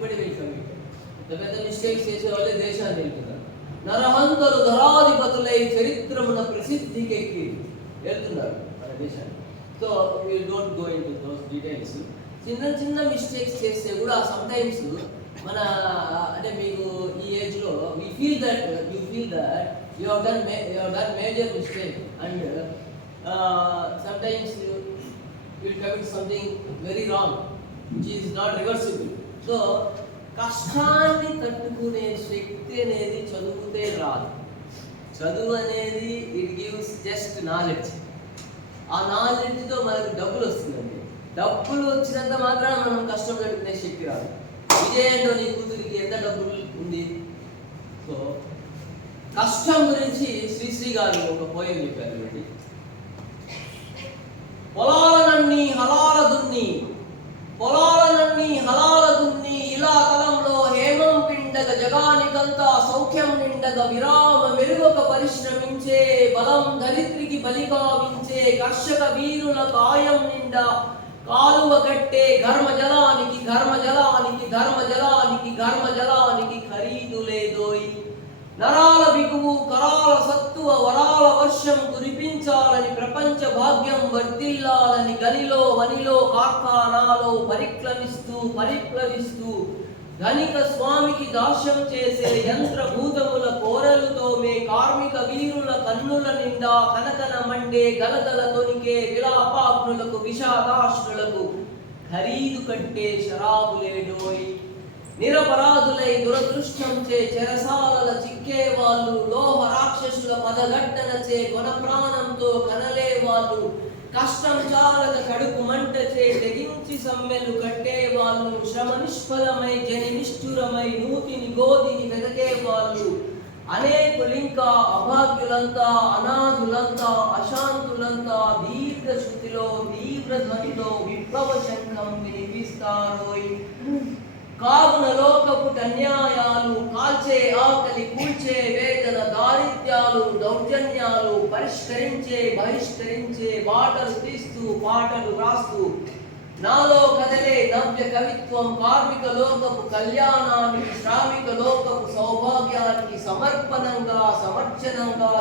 పెద్ద మిస్టేక్స్ చేసే వాళ్ళే దేశాన్ని వెళ్తున్నారు. నరహంతలు ధరాధిపతులై చరిత్రమున ప్రసిద్ధికి ఎక్కి వెళ్తున్నారు మన దేశాన్ని. So we don't go in to those details. చిన్న చిన్న మిస్టేక్స్ చేస్తే కూడా సమ్టైమ్స్ మన అంటే మీకు ఈ ఏజ్లో you feel that you have done major mistake and sometimes you will commit something very wrong which is not reversible. So కష్టాన్ని తట్టుకునే శక్తి అనేది చదువుతే రాదు. చదువు అనేది ఇట్ గివ్స్ జస్ట్ నాలెడ్జ్. ఆ నాలెడ్జ్తో మనకు డబ్బులు వస్తుందండి. డబ్బులు వచ్చినంత మాత్రాన మనం కష్టం పెట్టుకునే శక్తి రాదు. విజయంలో నీ కూతురికి ఎంత డబ్బులు ఉంది. సో కష్టం గురించి శ్రీశ్రీ గారు ఒక పోయం చెప్పారు. పొలాలనన్నీ హలాల దున్ని ఇలా కలంలో హేమం పిండగ జగానికంతా సౌఖ్యం నిండగ విరామ మెరుగక పరిశ్రమించే బలం దరిద్రికి బలిగావించే కర్షక వీరుల కాయం నిండా కాలువ కట్టే ఘర్మజలానికి ఖరీదు లేదోయ్. నరాల బిగువు కరాల సత్తువ వరాల వర్షం కురిపించాలని ప్రపంచ భాగ్యం వర్ధిల్లాలని గనిలో వనిలో కార్ఖానాలో పరిప్లవిస్తూ ధనిక స్వామికి దాస్యం చేసే యంత్రభూతముల కోరలుతో మే కార్మిక వీరుల కన్నుల నిండా కనకన మండే గలగల తొనికే విలాపాగ్నులకు విషాదాశ్నులకు ఖరీదు కట్టే శరాబులేడోయ్. నిరపరాధులై దురదృష్టంచే చెరసాలల చిక్కే వాళ్ళు లోహ రాక్షసుల పదగట్టనచే కొన ప్రాణంతో కనలే వాళ్ళు కష్టం చాలక కడుపు మంటచే తెగించి సమ్మెలు కట్టే వాళ్ళు శ్రమ నిష్ఫలమై జని నిష్ఠురమై నూతిని గోతిని వెదకే వాళ్ళు అనేకులింకా అభాగ్యులంతా అనాథులంతా అశాంతులంతా దీర్ఘ శృతిలో తీవ్ర ధ్వనితో విప్లవ శంఖం వినిపిస్తారోయ్. కావున లోకపు అన్యాయాలు కాల్చే ఆకలి కూల్చే వేదన దారిద్ర్యాలు దౌర్జన్యాలు బహిష్కరించే బాటలు తీస్తూ పాటలు రాస్తూ నాలో కదలే నవ్య కవిత్వం కార్మిక లోకపు కళ్యాణానికి శ్రామిక లోకపు సౌభాగ్యానికి సమర్చనంగా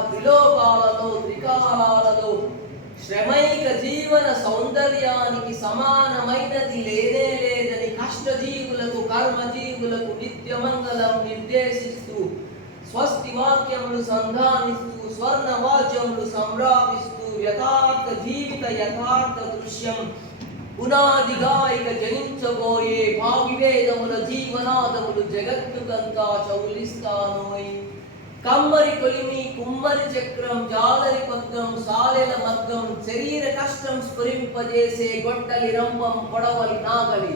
త్రిలోకాలలో త్రికాలాలలో శ్రమైక జీవన సౌందర్యానికి సమానమైనది లేనే లేదని కష్టజీవులకు కర్మజీవులకు నిత్యమంగళం నిర్దేశిస్తూ స్వస్తి వాక్యములు సంధానిస్తూ స్వర్ణ వాద్యములు సంరాపిస్తూ యథార్థ జీవిత యథార్థ దృశ్యం పునాదిగాయిక జనించబోయే భావివేదముల జీవనాదములు జగత్తుకంతా చౌలిస్తానోయ్. కమ్మరి కొలిమి కుమ్మరి చక్రం జాలరి పద్మం సాలెల మగ్గం శరీర కష్టం స్ఫురింపజేసే గొట్టలి రంపం పొడవలి నాగలి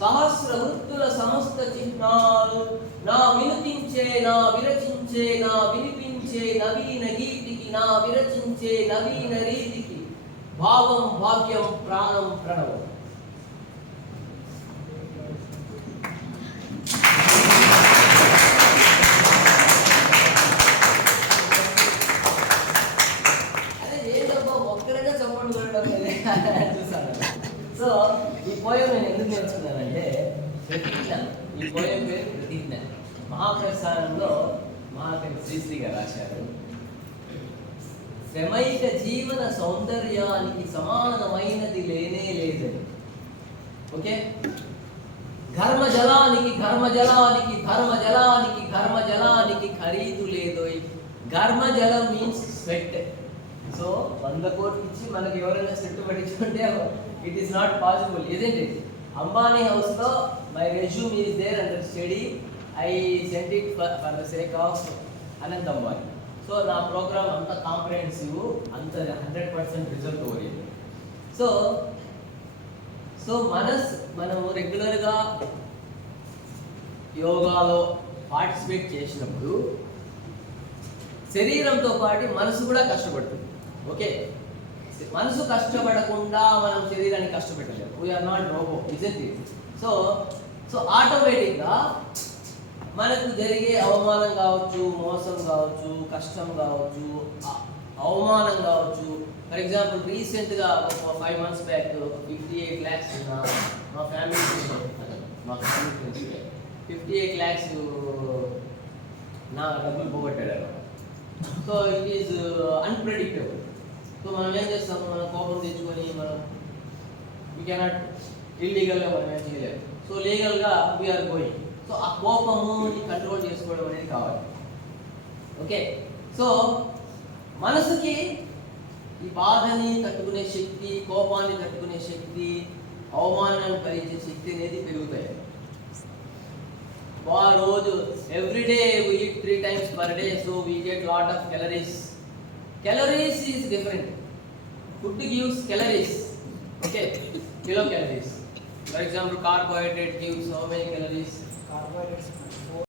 సహస్ర వృత్తుల సమస్త చిహ్నాలు నా వినుతించే నా విరచించే నా వినిపించే నవీన గీతికి నా విరచించే నవీన రీతికి భావం భాగ్యం ప్రాణం ప్రణవం. సో ఈ పోయం నేను ఎందుకు నేర్చుకున్నానంటే ప్రతిజ్ఞ. ఈ పోయం పేరు ప్రతిజ్ఞ. మహాప్రస్థానంలో మహాకవి శ్రీశ్రీ గారు రాశారు. శ్రమైక జీవన సౌందర్యానికి సమానమైనది లేనే లేదని. ఓకే, ఘర్మజలానికి ఖరీదు లేదోయ్. ఘర్మజలం మీన్స్ స్వెట్. సో 100 కోట్లు ఇచ్చి మనకి ఎవరైనా స్వెట్ పట్టించుకుంటే it is not possible, isn't it? Ambani హౌస్లో my resume is there under study. I sent it for the sake of Anant Ambani. So నా ప్రోగ్రామ్ అంత కాంప్రహెన్సివ్, అంత 100% రిజల్ట్ ఓరియంటెడ్. సో మనము రెగ్యులర్గా యోగాలో పార్టిసిపేట్ చేసినప్పుడు శరీరంతో పాటు మనసు కూడా కష్టపడుతుంది. ఓకే, మనసు కష్టపడకుండా మనం శరీరాన్ని కష్టపెట్టలేము. We are not robot, isn't it? So ఆటోమేటిక్గా మనకు జరిగే అవమానం కావచ్చు, మోసం కావచ్చు, కష్టం కావచ్చు, అవమానం కావచ్చు. ఫర్ ఎగ్జాంపుల్ రీసెంట్గా 5 months బ్యాక్ 58 lakhs మా ఫ్యామిలీ మాకు 58 lakhs నా డబ్బులు పోగొట్టాడు. So it is unpredictable. So మనం ఏం చేస్తాం, మనం కోపం తెచ్చుకొని మనం వీ కెనాట్ ఇల్లీగల్గా మనం ఏం చేయలేము. సో లీగల్గా వీఆర్ గోయింగ్. సో ఆ కోపముని కంట్రోల్ చేసుకోవడం అనేది కావాలి. ఓకే, సో మనసుకి ఈ బాధని తట్టుకునే శక్తి, కోపాన్ని తట్టుకునే శక్తి, అవమానాన్ని భరించే శక్తి అనేది పెరుగుతాయి. రోజు everyday we eat 3 times per day, so we get lot of calories. Calories is different. Food gives calories. Okay, kilocalories. For example, carbohydrate gives how many calories? Carbohydrates